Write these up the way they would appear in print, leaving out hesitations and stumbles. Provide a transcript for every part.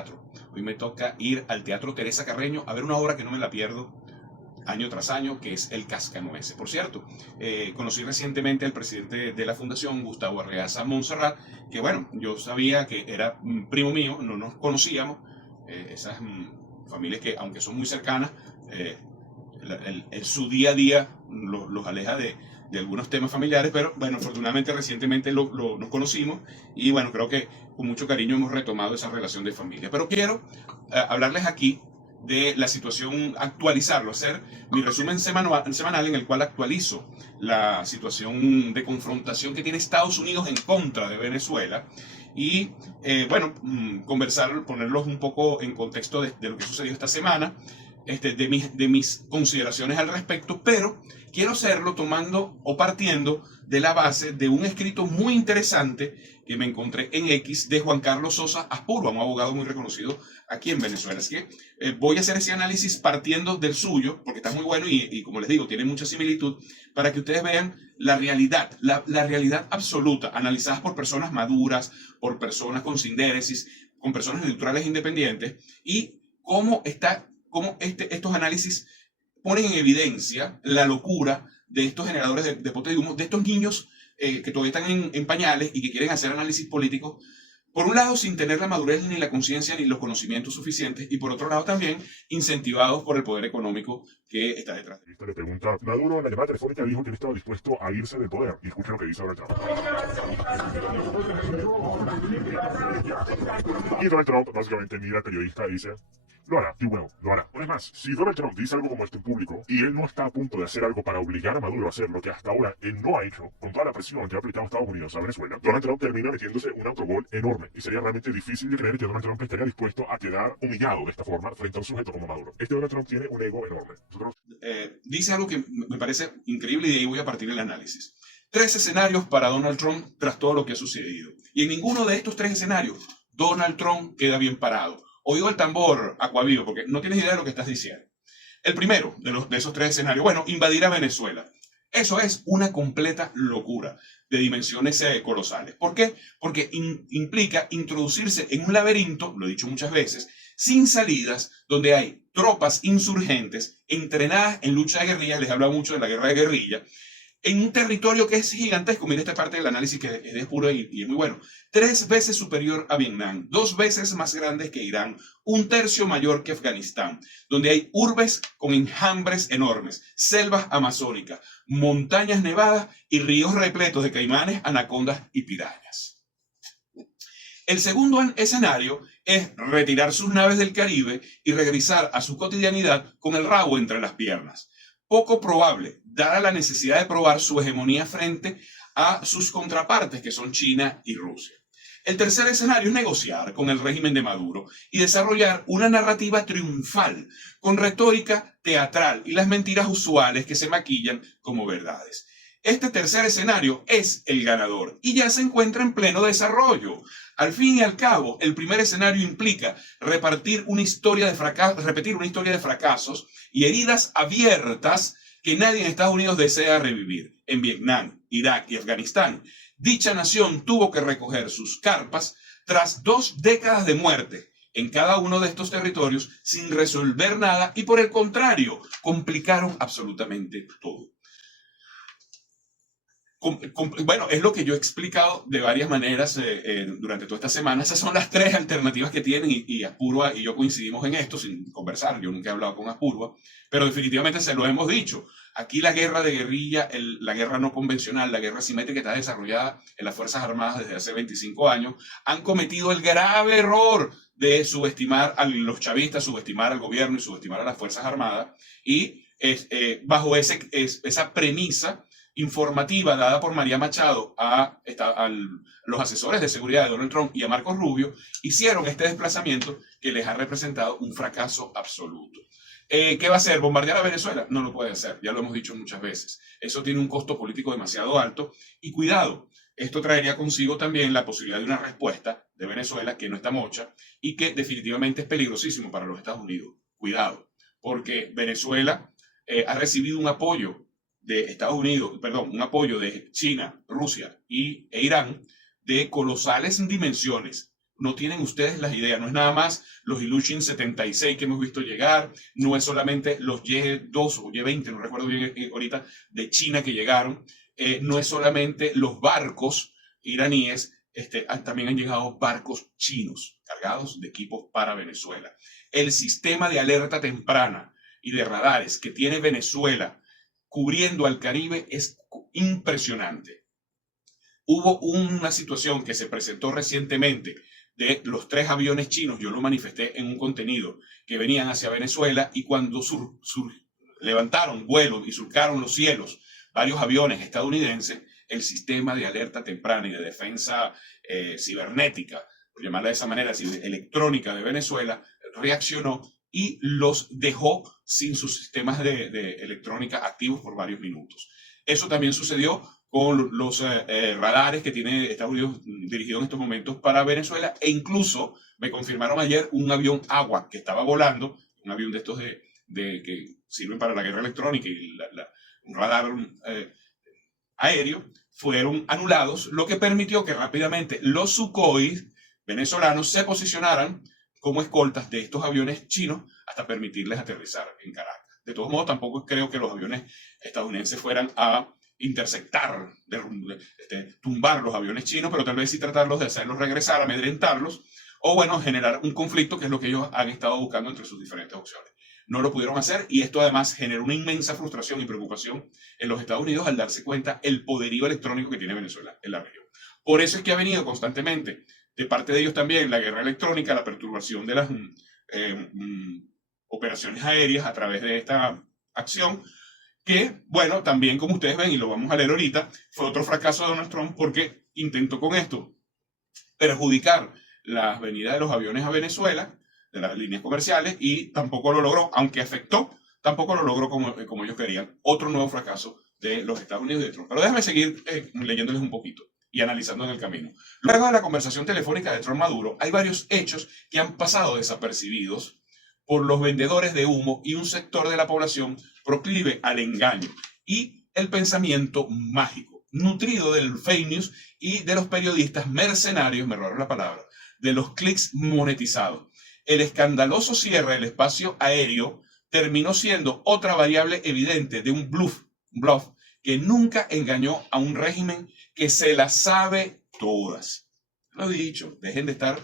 teatro. Hoy me toca ir al Teatro Teresa Carreño a ver una obra que no me la pierdo año tras año, que es El Cascanueces. Por cierto, conocí recientemente al presidente de la fundación, Gustavo Arreaza Montserrat, que bueno, yo sabía que era primo mío, no nos conocíamos, esas familias que aunque son muy cercanas, su día a día los aleja de algunos temas familiares, pero bueno, afortunadamente recientemente nos conocimos y bueno, creo que con mucho cariño hemos retomado esa relación de familia. Pero quiero hablarles aquí de la situación, actualizarlo, hacer mi resumen semanal en el cual actualizo la situación de confrontación que tiene Estados Unidos en contra de Venezuela y bueno, conversar, ponerlos un poco en contexto de lo que sucedió esta semana, de mis consideraciones al respecto, pero quiero hacerlo tomando o partiendo de la base de un escrito muy interesante que me encontré en X de Juan Carlos Sosa Aspurua, un abogado muy reconocido aquí en Venezuela. Así que voy a hacer ese análisis partiendo del suyo, porque está muy bueno y como les digo, tiene mucha similitud, para que ustedes vean la realidad, la realidad absoluta, analizadas por personas maduras, por personas con sindéresis, con personas neutrales e independientes, y cómo estos análisis ponen en evidencia la locura de estos generadores de potes de humo, de estos niños que todavía están en pañales y que quieren hacer análisis políticos, por un lado sin tener la madurez ni la conciencia ni los conocimientos suficientes, y por otro lado también incentivados por el poder económico que está detrás. Le pregunta, Maduro en la llamada telefónica dijo que él estaba dispuesto a irse del poder. Y escuchen lo que dice Donald Trump. Y Donald Trump básicamente mira al periodista y dice, lo hará, y bueno, lo hará. Una vez más, si Donald Trump dice algo como esto en público y él no está a punto de hacer algo para obligar a Maduro a hacer lo que hasta ahora él no ha hecho, con toda la presión que ha aplicado Estados Unidos a Venezuela, Donald Trump termina metiéndose un autogol enorme y sería realmente difícil de creer que Donald Trump estaría dispuesto a quedar humillado de esta forma frente a un sujeto como Maduro. Este Donald Trump tiene un ego enorme. Dice algo que me parece increíble y de ahí voy a partir el análisis. 3 escenarios para Donald Trump tras todo lo que ha sucedido. Y en ninguno de estos 3 escenarios Donald Trump queda bien parado. Oigo el tambor, Aquavivo, porque no tienes idea de lo que estás diciendo. El primero de esos 3 escenarios, bueno, invadir a Venezuela. Eso es una completa locura de dimensiones colosales. ¿Por qué? Porque implica introducirse en un laberinto, lo he dicho muchas veces, sin salidas, donde hay tropas insurgentes entrenadas en lucha de guerrilla. Les he hablado mucho de la guerra de guerrilla, en un territorio que es gigantesco. Mira esta parte del análisis que es puro y es muy bueno. 3 veces superior a Vietnam, 2 veces más grande que Irán, 1/3 mayor que Afganistán, donde hay urbes con enjambres enormes, selvas amazónicas, montañas nevadas y ríos repletos de caimanes, anacondas y pirañas. El segundo escenario es retirar sus naves del Caribe y regresar a su cotidianidad con el rabo entre las piernas. Poco probable, dada la necesidad de probar su hegemonía frente a sus contrapartes, que son China y Rusia. El tercer escenario es negociar con el régimen de Maduro y desarrollar una narrativa triunfal, con retórica teatral y las mentiras usuales que se maquillan como verdades. Este tercer escenario es el ganador y ya se encuentra en pleno desarrollo. Al fin y al cabo, el primer escenario implica repetir una historia de fracasos y heridas abiertas que nadie en Estados Unidos desea revivir. En Vietnam, Irak y Afganistán, dicha nación tuvo que recoger sus carpas tras 2 décadas de muerte en cada uno de estos territorios sin resolver nada y, por el contrario, complicaron absolutamente todo. Bueno, es lo que yo he explicado de varias maneras durante toda esta semana. Esas son las 3 alternativas que tienen y Aspurua y yo coincidimos en esto sin conversar. Yo nunca he hablado con Aspurua, pero definitivamente se lo hemos dicho. Aquí la guerra de guerrilla, la guerra no convencional, la guerra simétrica está desarrollada en las Fuerzas Armadas desde hace 25 años. Han cometido el grave error de subestimar a los chavistas, subestimar al gobierno y subestimar a las Fuerzas Armadas. Y bajo esa premisa informativa dada por María Machado a los asesores de seguridad de Donald Trump y a Marco Rubio, hicieron este desplazamiento que les ha representado un fracaso absoluto. ¿Qué va a hacer? ¿Bombardear a Venezuela? No lo puede hacer, ya lo hemos dicho muchas veces. Eso tiene un costo político demasiado alto y cuidado, esto traería consigo también la posibilidad de una respuesta de Venezuela que no está mocha y que definitivamente es peligrosísimo para los Estados Unidos. Cuidado, porque Venezuela ha recibido un apoyo de Estados Unidos, perdón, un apoyo de China, Rusia e Irán de colosales dimensiones. no tienen ustedes las ideas. No es nada más los Ilyushin 76 que hemos visto llegar, no es solamente los Y-2 o Y-20, no recuerdo bien ahorita, de China que llegaron, no es solamente los barcos iraníes, también han llegado barcos chinos cargados de equipos para Venezuela. El sistema de alerta temprana y de radares que tiene Venezuela cubriendo al Caribe es impresionante. Hubo una situación que se presentó recientemente de los 3 aviones chinos, yo lo manifesté en un contenido, que venían hacia Venezuela y cuando levantaron vuelo y surcaron los cielos varios aviones estadounidenses, el sistema de alerta temprana y de defensa cibernética, por llamarla de esa manera, electrónica de Venezuela, reaccionó y los dejó sin sus sistemas de electrónica activos por varios minutos. Eso también sucedió con los radares que tiene Estados Unidos dirigido en estos momentos para Venezuela, e incluso me confirmaron ayer un avión agua que estaba volando, un avión de estos que sirven para la guerra electrónica y un radar aéreo, fueron anulados, lo que permitió que rápidamente los Sukhoi venezolanos se posicionaran como escoltas de estos aviones chinos hasta permitirles aterrizar en Caracas. De todos modos, tampoco creo que los aviones estadounidenses fueran a interceptar, tumbar los aviones chinos, pero tal vez sí tratarlos de hacerlos regresar, amedrentarlos, o bueno, generar un conflicto, que es lo que ellos han estado buscando entre sus diferentes opciones. No lo pudieron hacer y esto además generó una inmensa frustración y preocupación en los Estados Unidos al darse cuenta el poderío electrónico que tiene Venezuela en la región. Por eso es que ha venido constantemente de parte de ellos también la guerra electrónica, la perturbación de las operaciones aéreas a través de esta acción, que, bueno, también como ustedes ven, y lo vamos a leer ahorita, fue otro fracaso de Donald Trump porque intentó con esto perjudicar la venida de los aviones a Venezuela, de las líneas comerciales, y tampoco lo logró, aunque afectó, tampoco lo logró como ellos querían. Otro nuevo fracaso de los Estados Unidos y de Trump. Pero déjame seguir leyéndoles un poquito y analizando en el camino. Luego de la conversación telefónica de Trump-Maduro, hay varios hechos que han pasado desapercibidos por los vendedores de humo y un sector de la población proclive al engaño y el pensamiento mágico, nutrido del fake news y de los periodistas mercenarios, me robaron la palabra, de los clics monetizados. El escandaloso cierre del espacio aéreo terminó siendo otra variable evidente de un bluff que nunca engañó a un régimen que se las sabe todas. Lo he dicho, dejen de estar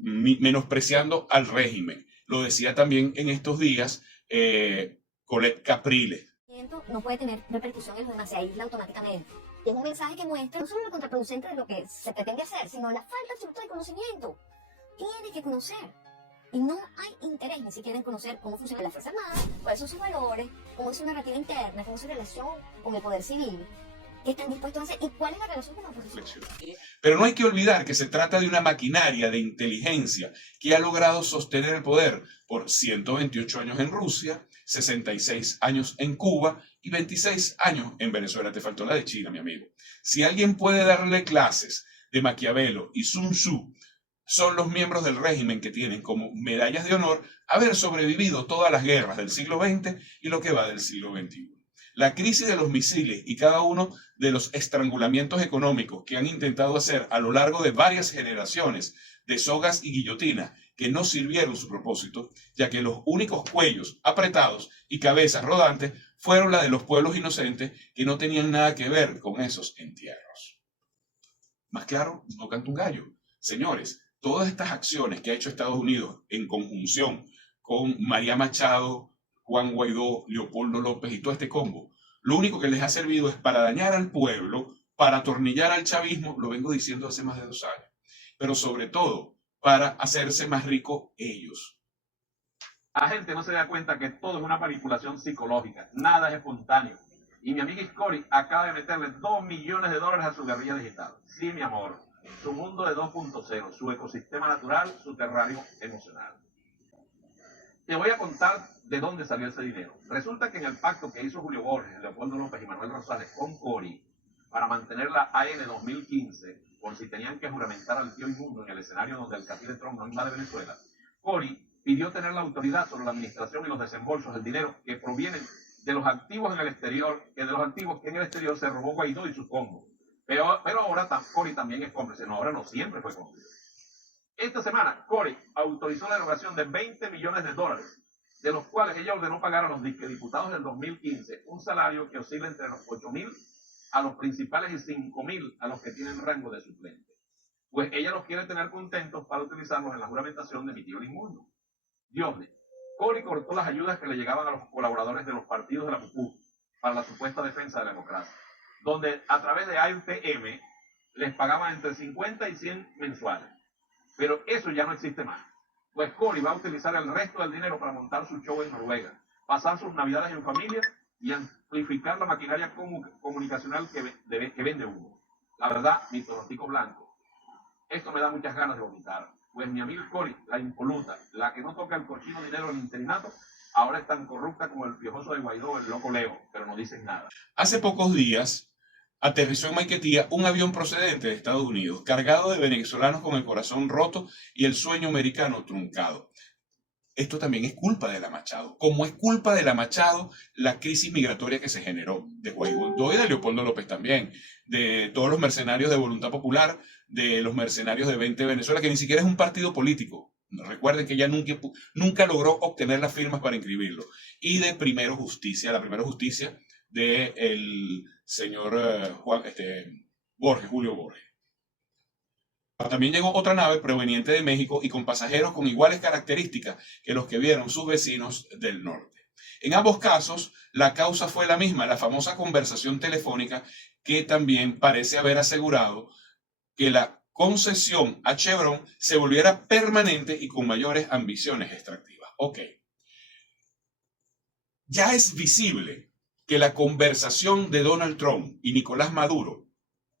menospreciando al régimen. Lo decía también en estos días Colette Capriles. No puede tener repercusión en los demás, se aísla automáticamente. Es un mensaje que muestra no solo lo contraproducente de lo que se pretende hacer, sino la falta absoluta de conocimiento. Tiene que conocer. Y no hay interés ni siquiera en conocer cómo funcionan las Fuerzas Armadas, cuáles son sus valores, cómo es su narrativa interna, cómo es su relación con el poder civil, qué están dispuestos a hacer y cuál es la relación con la oposición. Pero no hay que olvidar que se trata de una maquinaria de inteligencia que ha logrado sostener el poder por 128 años en Rusia, 66 años en Cuba y 26 años en Venezuela. Te faltó la de China, mi amigo. Si alguien puede darle clases de Maquiavelo y Sun Tzu, son los miembros del régimen que tienen como medallas de honor haber sobrevivido todas las guerras del siglo XX y lo que va del siglo XXI. La crisis de los misiles y cada uno de los estrangulamientos económicos que han intentado hacer a lo largo de varias generaciones de sogas y guillotinas que no sirvieron su propósito, ya que los únicos cuellos apretados y cabezas rodantes fueron la de los pueblos inocentes que no tenían nada que ver con esos entierros. Más claro, no canta un gallo. Señores, todas estas acciones que ha hecho Estados Unidos en conjunción con María Machado, Juan Guaidó, Leopoldo López y todo este combo, lo único que les ha servido es para dañar al pueblo, para atornillar al chavismo, lo vengo diciendo hace más de 2 años, pero sobre todo para hacerse más ricos ellos. La gente no se da cuenta que todo es una manipulación psicológica, nada es espontáneo. Y mi amiga Scori acaba de meterle $2 millones a su guerrilla digital. Sí, mi amor, su mundo de 2.0, su ecosistema natural, su terrario emocional. Te voy a contar de dónde salió ese dinero. Resulta que en el pacto que hizo Julio Borges, Leopoldo López y Manuel Rosales con Cori para mantener la AN 2015, por si tenían que juramentar al tío inmundo en el escenario donde el cacique Trump no invade Venezuela, Cori pidió tener la autoridad sobre la administración y los desembolsos del dinero que provienen de los activos en el exterior, que de los activos que en el exterior se robó Guaidó y su combo. Pero ahora Cory también es cómplice. No, ahora no, siempre fue cómplice. Esta semana, Cory autorizó la erogación de 20 millones de dólares, de los cuales ella ordenó pagar a los diputados del 2015 un salario que oscila entre los 8.000 a los principales y 5.000 a los que tienen rango de suplente. Pues ella los quiere tener contentos para utilizarlos en la juramentación de mi tío el inmundo. Dios mío. Cory cortó las ayudas que le llegaban a los colaboradores de los partidos de la PUC para la supuesta defensa de la democracia, donde a través de AUTM les pagaban entre 50 y 100 mensuales. Pero eso ya no existe más. Pues Cory va a utilizar el resto del dinero para montar su show en Noruega, pasar sus navidades en familia y amplificar la maquinaria comunicacional que vende humo. La verdad, mi torotico blanco, esto me da muchas ganas de vomitar. Pues mi amiga Cory, la impoluta, la que no toca el cochino dinero del interinato, ahora es tan corrupta como el piojoso de Guaidó, el loco Leo, pero no dicen nada. Hace pocos días aterrizó en Maiquetía un avión procedente de Estados Unidos, cargado de venezolanos con el corazón roto y el sueño americano truncado. Esto también es culpa de la Machado, como es culpa de la Machado la crisis migratoria que se generó, de Guaidó y de Leopoldo López también, de todos los mercenarios de Voluntad Popular, de los mercenarios de 20 Venezuela, que ni siquiera es un partido político. Recuerden que ella nunca logró obtener las firmas para inscribirlo. Y de Primero Justicia, la Primero Justicia del señor Borges, Julio Borges. También llegó otra nave proveniente de México y con pasajeros con iguales características que los que vieron sus vecinos del norte. En ambos casos, la causa fue la misma, la famosa conversación telefónica que también parece haber asegurado que la concesión a Chevron se volviera permanente y con mayores ambiciones extractivas. Ok. Ya es visible que la conversación de Donald Trump y Nicolás Maduro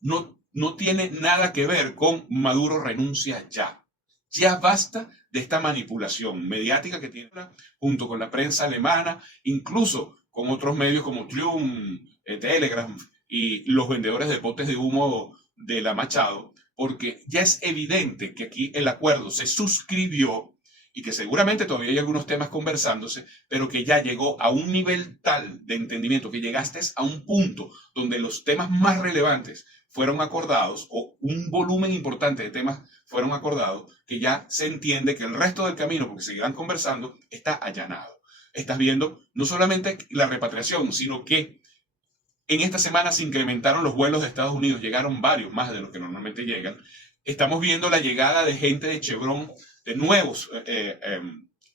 no tiene nada que ver con Maduro renuncia ya. Ya basta de esta manipulación mediática que tiene junto con la prensa alemana, incluso con otros medios como Triumph, Telegram y los vendedores de potes de humo de la Machado, porque ya es evidente que aquí el acuerdo se suscribió y que seguramente todavía hay algunos temas conversándose, pero que ya llegó a un nivel tal de entendimiento, que llegaste a un punto donde los temas más relevantes fueron acordados, o un volumen importante de temas fueron acordados, que ya se entiende que el resto del camino, porque seguirán conversando, está allanado. Estás viendo no solamente la repatriación, sino que en esta semana se incrementaron los vuelos de Estados Unidos, llegaron varios más de los que normalmente llegan. Estamos viendo la llegada de gente de Chevron, de nuevos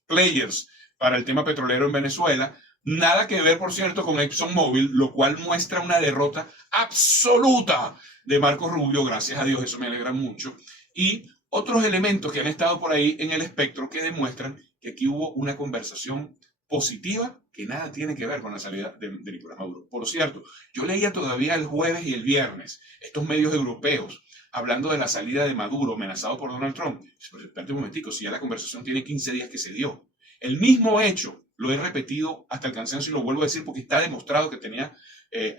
players para el tema petrolero en Venezuela. Nada que ver, por cierto, con ExxonMobil, lo cual muestra una derrota absoluta de Marco Rubio. Gracias a Dios, eso me alegra mucho. Y otros elementos que han estado por ahí en el espectro que demuestran que aquí hubo una conversación positiva que nada tiene que ver con la salida de Nicolás Maduro. Por cierto, yo leía todavía el jueves y el viernes estos medios europeos hablando de la salida de Maduro amenazado por Donald Trump. Pero espérate un momentico, si ya la conversación tiene 15 días que se dio. El mismo hecho, lo he repetido hasta el cansancio y lo vuelvo a decir porque está demostrado que tenía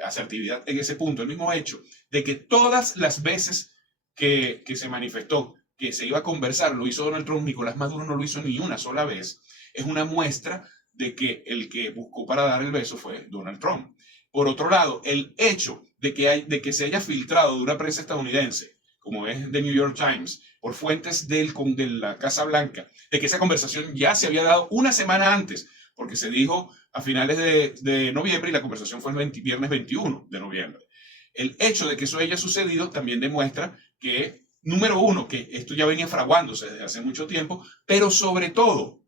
asertividad en ese punto, el mismo hecho de que todas las veces que se manifestó que se iba a conversar, lo hizo Donald Trump, Nicolás Maduro no lo hizo ni una sola vez, es una muestra de que el que buscó para dar el beso fue Donald Trump. Por otro lado, el hecho de que se haya filtrado de una prensa estadounidense, como es The New York Times, por fuentes de la Casa Blanca, de que esa conversación ya se había dado una semana antes, porque se dijo a finales de noviembre y la conversación fue el viernes 21 de noviembre. El hecho de que eso haya sucedido también demuestra que, número uno, que esto ya venía fraguándose desde hace mucho tiempo, pero sobre todo,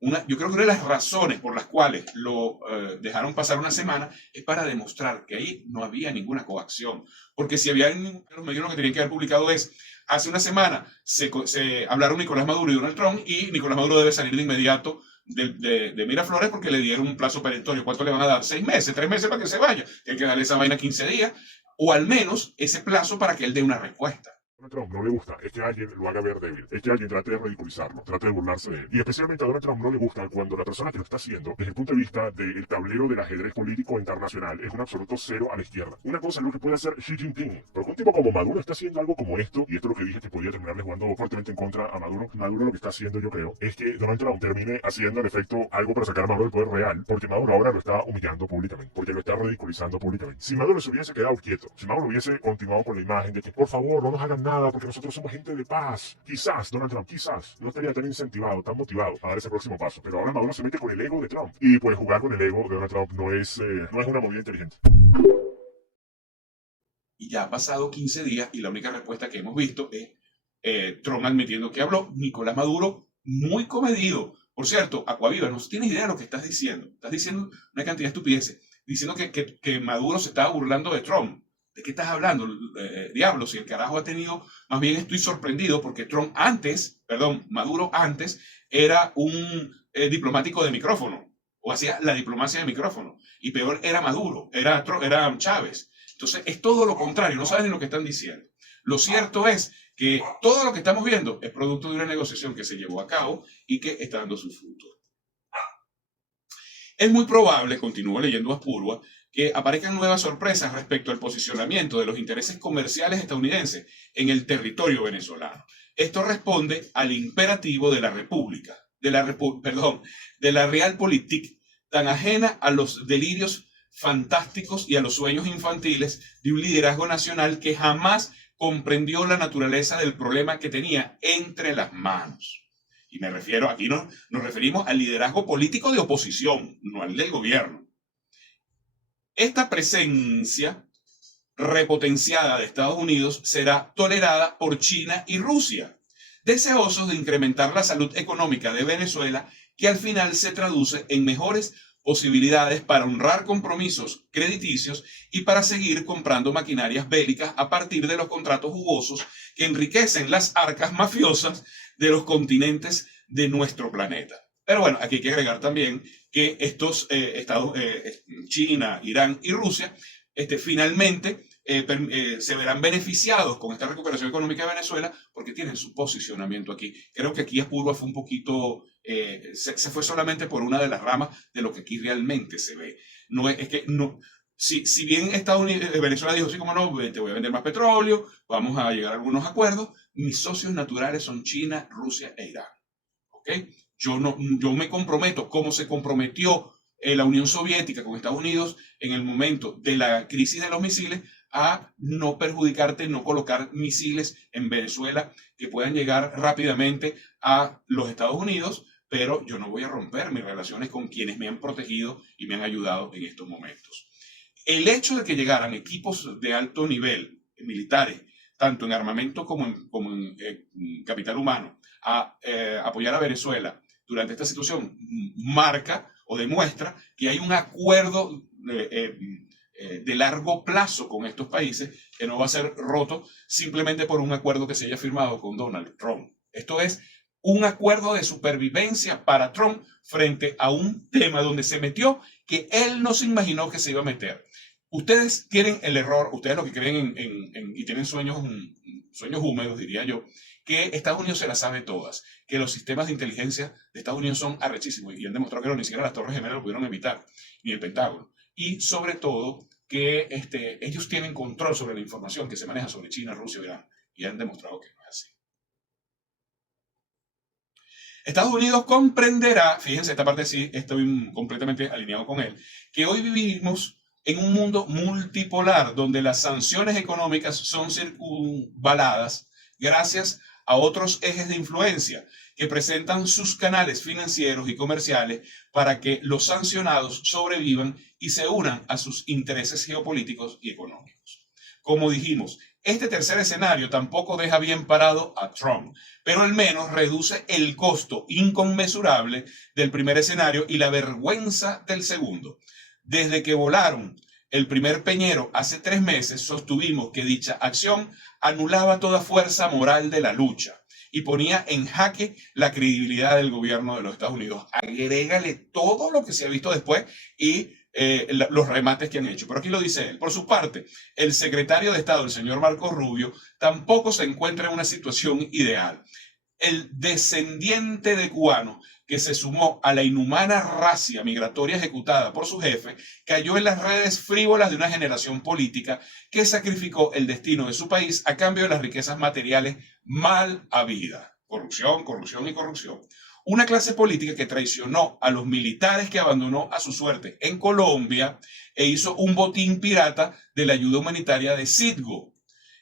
yo creo que una de las razones por las cuales lo dejaron pasar una semana es para demostrar que ahí no había ninguna coacción. Porque si había los medios lo que tenían que haber publicado es, hace una semana se hablaron Nicolás Maduro y Donald Trump y Nicolás Maduro debe salir de inmediato de Miraflores porque le dieron un plazo perentorio. ¿Cuánto le van a dar? 6 meses, 3 meses para que se vaya. Tienen que darle esa vaina 15 días o al menos ese plazo para que él dé una respuesta. Trump no le gusta es que alguien lo haga ver débil, es que alguien trate de ridiculizarlo, trate de burlarse de él. Y especialmente a Donald Trump no le gusta cuando la persona que lo está haciendo, desde el punto de vista del tablero del ajedrez político internacional, es un absoluto cero a la izquierda. Una cosa es lo que puede hacer Xi Jinping, pero un tipo como Maduro está haciendo algo como esto, y esto es lo que dije que podía terminarle jugando fuertemente en contra a Maduro. Maduro lo que está haciendo, yo creo, es que Donald Trump termine haciendo en efecto algo para sacar a Maduro del poder real, porque Maduro ahora lo está humillando públicamente, porque lo está ridiculizando públicamente. Si Maduro se hubiese quedado quieto, si Maduro hubiese continuado con la imagen de que por favor no nos hagan nada porque nosotros somos gente de paz, quizás Donald Trump, quizás no estaría tan incentivado, tan motivado a dar ese próximo paso. Pero ahora Maduro se mete con el ego de Trump, y pues jugar con el ego de Donald Trump no es una movida inteligente. Y ya ha pasado 15 días y la única respuesta que hemos visto es Trump admitiendo que habló. Nicolás Maduro, muy comedido. Por cierto, Aquaviva, no tienes idea de lo que estás diciendo. Estás diciendo una cantidad de estupideces. Diciendo que Maduro se estaba burlando de Trump. ¿De qué estás hablando? Diablo, si el carajo ha tenido... Más bien estoy sorprendido porque Maduro antes era un diplomático de micrófono. O hacía la diplomacia de micrófono. Y peor era Maduro, era Chávez. Entonces es todo lo contrario, no saben ni lo que están diciendo. Lo cierto es que todo lo que estamos viendo es producto de una negociación que se llevó a cabo y que está dando sus frutos. Es muy probable, continúo leyendo Aspurua, que aparezcan nuevas sorpresas respecto al posicionamiento de los intereses comerciales estadounidenses en el territorio venezolano. Esto responde al imperativo de la República, de la Realpolitik, tan ajena a los delirios fantásticos y a los sueños infantiles de un liderazgo nacional que jamás comprendió la naturaleza del problema que tenía entre las manos. Y me refiero, aquí nos referimos al liderazgo político de oposición, no al del gobierno. Esta presencia repotenciada de Estados Unidos será tolerada por China y Rusia, deseosos de incrementar la salud económica de Venezuela, que al final se traduce en mejores posibilidades para honrar compromisos crediticios y para seguir comprando maquinarias bélicas a partir de los contratos jugosos que enriquecen las arcas mafiosas de los continentes de nuestro planeta. Pero bueno, aquí hay que agregar también que estos estados, China, Irán y Rusia, finalmente se verán beneficiados con esta recuperación económica de Venezuela porque tienen su posicionamiento aquí. Creo que aquí Aspurua fue un poquito, se fue solamente por una de las ramas de lo que aquí realmente se ve. No es que no. Si bien Venezuela dijo, sí, como no, te voy a vender más petróleo, vamos a llegar a algunos acuerdos, mis socios naturales son China, Rusia e Irán. ¿Okay? Yo me comprometo, como se comprometió la Unión Soviética con Estados Unidos en el momento de la crisis de los misiles, a no perjudicarte, no colocar misiles en Venezuela que puedan llegar rápidamente a los Estados Unidos, pero yo no voy a romper mis relaciones con quienes me han protegido y me han ayudado en estos momentos. El hecho de que llegaran equipos de alto nivel, militares, tanto en armamento como en capital humano, a apoyar a Venezuela durante esta situación, marca o demuestra que hay un acuerdo de largo plazo con estos países que no va a ser roto simplemente por un acuerdo que se haya firmado con Donald Trump. Esto es un acuerdo de supervivencia para Trump frente a un tema donde se metió que él no se imaginó que se iba a meter. Ustedes tienen el error, ustedes lo que creen y tienen sueños húmedos, diría yo, que Estados Unidos se las sabe todas, que los sistemas de inteligencia de Estados Unidos son arrechísimos y han demostrado que ni siquiera las Torres Gemelas lo pudieron evitar, ni el Pentágono. Y sobre todo que ellos tienen control sobre la información que se maneja sobre China, Rusia y Irán, y han demostrado que no es así. Estados Unidos comprenderá, fíjense, esta parte sí estoy completamente alineado con él, que hoy vivimos en un mundo multipolar donde las sanciones económicas son circunvaladas gracias a otros ejes de influencia que presentan sus canales financieros y comerciales para que los sancionados sobrevivan y se unan a sus intereses geopolíticos y económicos. Como dijimos, este tercer escenario tampoco deja bien parado a Trump, pero al menos reduce el costo inconmensurable del primer escenario y la vergüenza del segundo. Desde que volaron el primer peñero hace 3 meses, sostuvimos que dicha acción anulaba toda fuerza moral de la lucha y ponía en jaque la credibilidad del gobierno de los Estados Unidos. Agrégale todo lo que se ha visto después y los remates que han hecho. Pero aquí lo dice él. Por su parte, el secretario de Estado, el señor Marco Rubio, tampoco se encuentra en una situación ideal. El descendiente de cubano que se sumó a la inhumana racia migratoria ejecutada por su jefe, cayó en las redes frívolas de una generación política que sacrificó el destino de su país a cambio de las riquezas materiales mal habidas. Corrupción, corrupción y corrupción. Una clase política que traicionó a los militares, que abandonó a su suerte en Colombia e hizo un botín pirata de la ayuda humanitaria de Citgo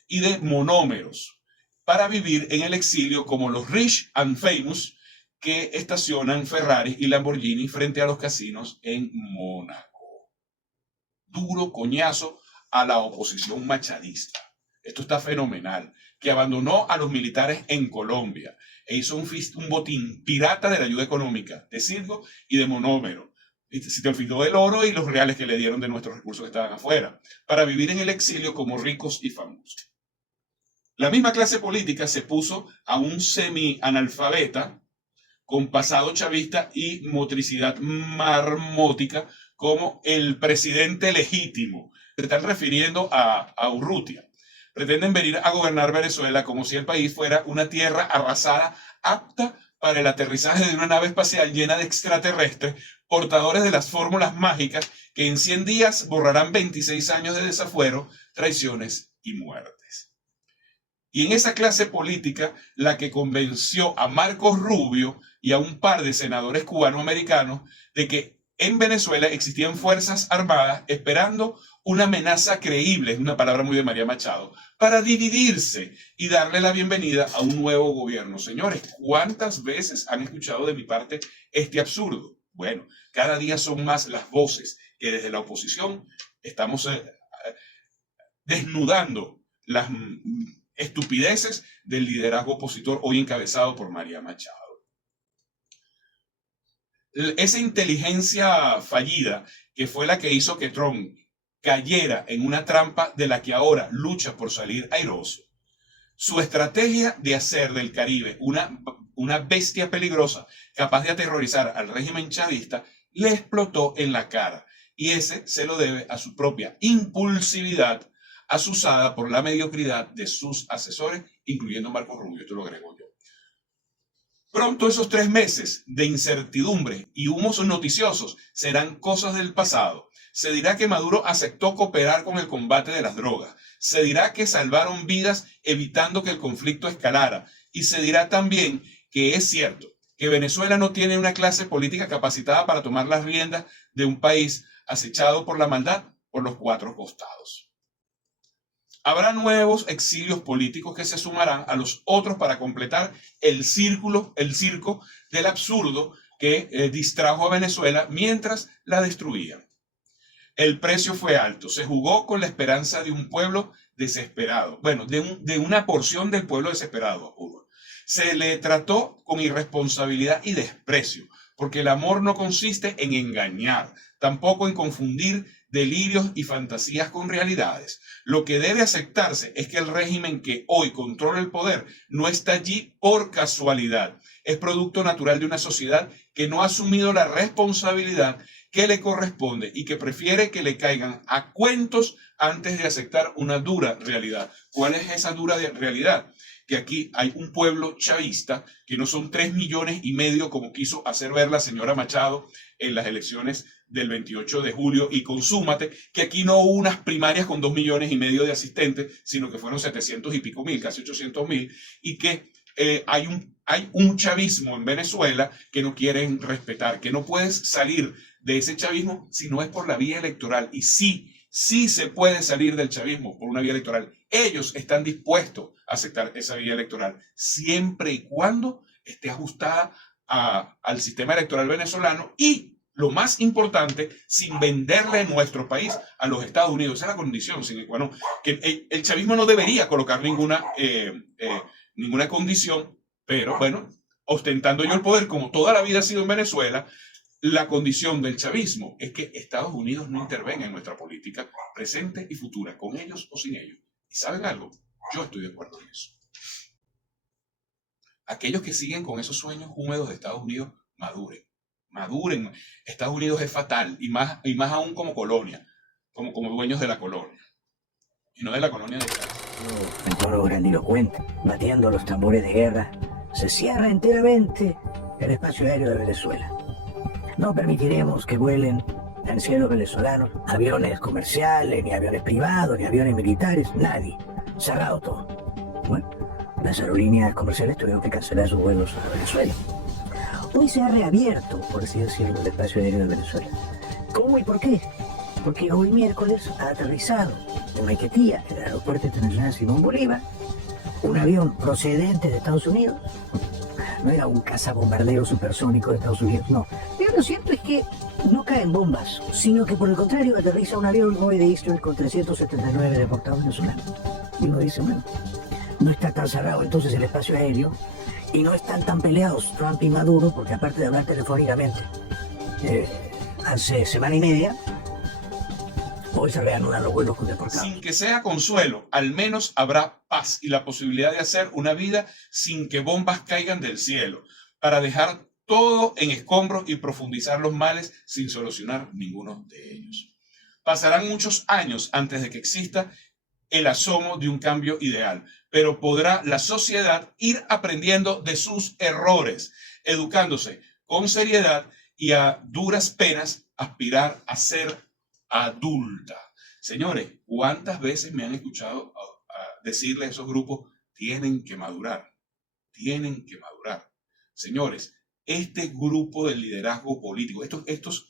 y de monómeros para vivir en el exilio como los rich and famous que estacionan Ferrari y Lamborghini frente a los casinos en Mónaco. Duro coñazo a la oposición machadista. Esto está fenomenal. Que abandonó a los militares en Colombia e hizo un botín pirata de la ayuda económica de Citgo y de monómero. Se te olvidó el oro y los reales que le dieron de nuestros recursos que estaban afuera, para vivir en el exilio como ricos y famosos. La misma clase política se puso a un semi-analfabeta con pasado chavista y motricidad marmótica como el presidente legítimo. Se están refiriendo a Urrutia. Pretenden venir a gobernar Venezuela como si el país fuera una tierra arrasada, apta para el aterrizaje de una nave espacial llena de extraterrestres, portadores de las fórmulas mágicas que en 100 días borrarán 26 años de desafuero, traiciones y muertes. Y en esa clase política, la que convenció a Marcos Rubio y a un par de senadores cubanoamericanos de que en Venezuela existían fuerzas armadas esperando una amenaza creíble, es una palabra muy de María Machado, para dividirse y darle la bienvenida a un nuevo gobierno. Señores, ¿cuántas veces han escuchado de mi parte este absurdo? Bueno, cada día son más las voces que desde la oposición estamos desnudando las estupideces del liderazgo opositor hoy encabezado por María Machado. Esa inteligencia fallida que fue la que hizo que Trump cayera en una trampa de la que ahora lucha por salir airoso. Su estrategia de hacer del Caribe una bestia peligrosa capaz de aterrorizar al régimen chavista le explotó en la cara, y ese se lo debe a su propia impulsividad asusada por la mediocridad de sus asesores, incluyendo Marco Rubio. Esto lo agrego yo. Pronto esos 3 meses de incertidumbre y humos noticiosos serán cosas del pasado. Se dirá que Maduro aceptó cooperar con el combate de las drogas. Se dirá que salvaron vidas evitando que el conflicto escalara. Y se dirá también que es cierto que Venezuela no tiene una clase política capacitada para tomar las riendas de un país acechado por la maldad por los 4 costados. Habrá nuevos exilios políticos que se sumarán a los otros para completar el circo del absurdo que distrajo a Venezuela mientras la destruían. El precio fue alto, se jugó con la esperanza de un pueblo desesperado, bueno, de una porción del pueblo desesperado a Cuba. Se le trató con irresponsabilidad y desprecio, porque el amor no consiste en engañar, tampoco en confundir delirios y fantasías con realidades. Lo que debe aceptarse es que el régimen que hoy controla el poder no está allí por casualidad. Es producto natural de una sociedad que no ha asumido la responsabilidad que le corresponde y que prefiere que le caigan a cuentos antes de aceptar una dura realidad. ¿Cuál es esa dura realidad? Que aquí hay un pueblo chavista, que no son 3,5 millones como quiso hacer ver la señora Machado en las elecciones del 28 de julio, y consúmate, que aquí no hubo unas primarias con 2,5 millones de asistentes, sino que fueron 700 y pico mil, casi 800,000, y que hay un chavismo en Venezuela que no quieren respetar, que no puedes salir de ese chavismo si no es por la vía electoral. Y sí se puede salir del chavismo por una vía electoral. Ellos están dispuestos a aceptar esa vía electoral siempre y cuando esté ajustada al sistema electoral venezolano y, lo más importante, sin venderle nuestro país a los Estados Unidos. Esa es la condición sine qua non. Que el chavismo no debería colocar ninguna condición, pero bueno, ostentando yo el poder como toda la vida ha sido en Venezuela, la condición del chavismo es que Estados Unidos no intervenga en nuestra política presente y futura, con ellos o sin ellos. ¿Y saben algo? Yo estoy de acuerdo en eso. Aquellos que siguen con esos sueños húmedos de Estados Unidos, maduren. maduren. Estados Unidos es fatal, y más aún como colonia, como dueños de la colonia, y no de la colonia de casa. En tono grandilocuente, batiendo los tambores de guerra, se cierra enteramente el espacio aéreo de Venezuela. No permitiremos que vuelen en el cielo venezolano aviones comerciales, ni aviones privados, ni aviones militares, nadie. Cerrado todo. Bueno, las aerolíneas comerciales tuvieron que cancelar sus vuelos a Venezuela. Hoy se ha reabierto, por así decirlo, el espacio aéreo de Venezuela. ¿Cómo y por qué? Porque hoy miércoles ha aterrizado en Maiquetía, en el Aeropuerto Internacional Simón Bolívar, un avión procedente de Estados Unidos. No era un cazabombardero supersónico de Estados Unidos, no. Pero lo cierto es que no caen bombas, sino que por el contrario aterriza un avión hoy de Eastern con 379 deportados venezolanos. Y uno dice, bueno, no está tan cerrado entonces el espacio aéreo y no están tan peleados Trump y Maduro, porque aparte de hablar telefónicamente hace semana y media, hoy se reanudan los vuelos con deportados. Sin que sea consuelo, al menos habrá paz y la posibilidad de hacer una vida sin que bombas caigan del cielo, para dejar todo en escombros y profundizar los males sin solucionar ninguno de ellos. Pasarán muchos años antes de que exista el asomo de un cambio ideal, pero podrá la sociedad ir aprendiendo de sus errores, educándose con seriedad y a duras penas aspirar a ser adulta. Señores, ¿cuántas veces me han escuchado decirle a esos grupos, tienen que madurar, tienen que madurar? Señores, este grupo de liderazgo político, estos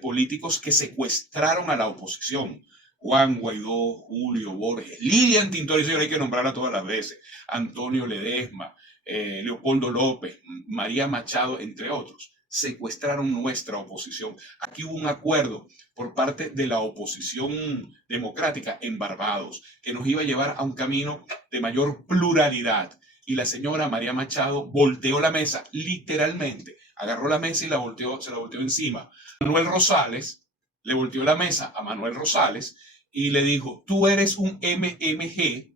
políticos que secuestraron a la oposición, Juan Guaidó, Julio Borges, Lilian Tintori, señor, hay que nombrarla todas las veces, Antonio Ledesma, Leopoldo López, María Machado, entre otros, secuestraron nuestra oposición. Aquí hubo un acuerdo por parte de la oposición democrática en Barbados que nos iba a llevar a un camino de mayor pluralidad. Y la señora María Machado volteó la mesa, literalmente, agarró la mesa y se la volteó encima. Manuel Rosales le volteó la mesa a Manuel Rosales y le dijo, tú eres un MMG,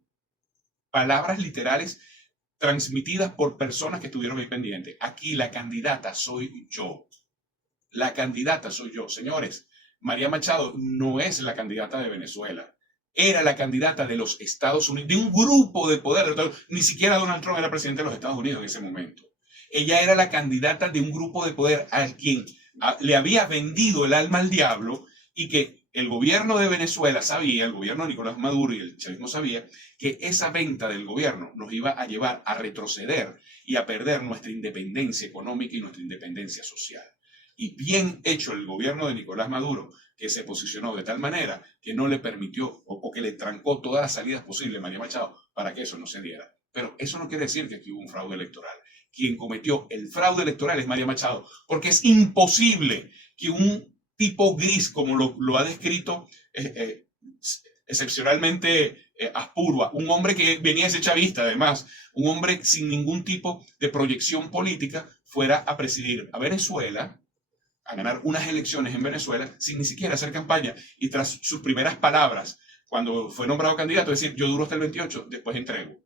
palabras literales transmitidas por personas que estuvieron ahí pendientes. Aquí la candidata soy yo. La candidata soy yo. Señores, María Machado no es la candidata de Venezuela. Era la candidata de los Estados Unidos, de un grupo de poder. Ni siquiera Donald Trump era presidente de los Estados Unidos en ese momento. Ella era la candidata de un grupo de poder al quien le había vendido el alma al diablo y que el gobierno de Venezuela sabía, el gobierno de Nicolás Maduro y el chavismo sabía que esa venta del gobierno nos iba a llevar a retroceder y a perder nuestra independencia económica y nuestra independencia social. Y bien hecho el gobierno de Nicolás Maduro, que se posicionó de tal manera que no le permitió o que le trancó todas las salidas posibles a María Machado para que eso no se diera. Pero eso no quiere decir que aquí hubo un fraude electoral. Quien cometió el fraude electoral es María Machado, porque es imposible que un tipo gris, como lo ha descrito excepcionalmente Aspurua, un hombre que venía de ser chavista además, un hombre sin ningún tipo de proyección política, fuera a presidir a Venezuela, a ganar unas elecciones en Venezuela sin ni siquiera hacer campaña, y tras sus primeras palabras, cuando fue nombrado candidato, decir, yo duro hasta el 28, después entrego.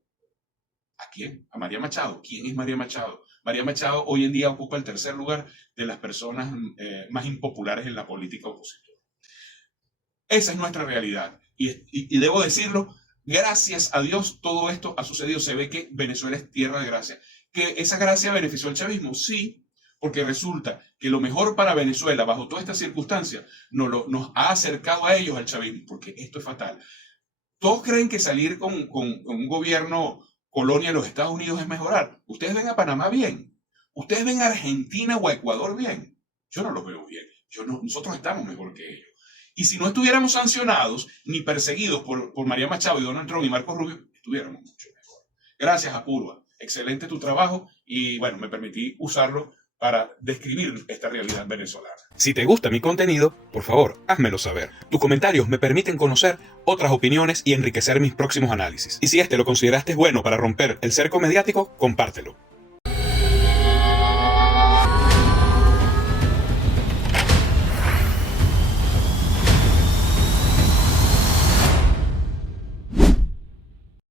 ¿A quién? A María Machado. ¿Quién es María Machado? María Machado hoy en día ocupa el tercer lugar de las personas más impopulares en la política opositora. Esa es nuestra realidad. Y debo decirlo, gracias a Dios todo esto ha sucedido. Se ve que Venezuela es tierra de gracia. ¿Que esa gracia benefició al chavismo? Sí, porque resulta que lo mejor para Venezuela, bajo todas estas circunstancias, nos ha acercado a ellos al chavismo, porque esto es fatal. Todos creen que salir con un gobierno colonia de los Estados Unidos es mejorar. Ustedes ven a Panamá bien. Ustedes ven a Argentina o a Ecuador bien. Yo no los veo bien. Nosotros estamos mejor que ellos. Y si no estuviéramos sancionados ni perseguidos por María Machado y Donald Trump y Marco Rubio, estuviéramos mucho mejor. Gracias, Aspurua. Excelente tu trabajo y bueno, me permití usarlo para describir esta realidad venezolana. Si te gusta mi contenido, por favor, házmelo saber. Tus comentarios me permiten conocer otras opiniones y enriquecer mis próximos análisis. Y si este lo consideraste bueno para romper el cerco mediático, compártelo.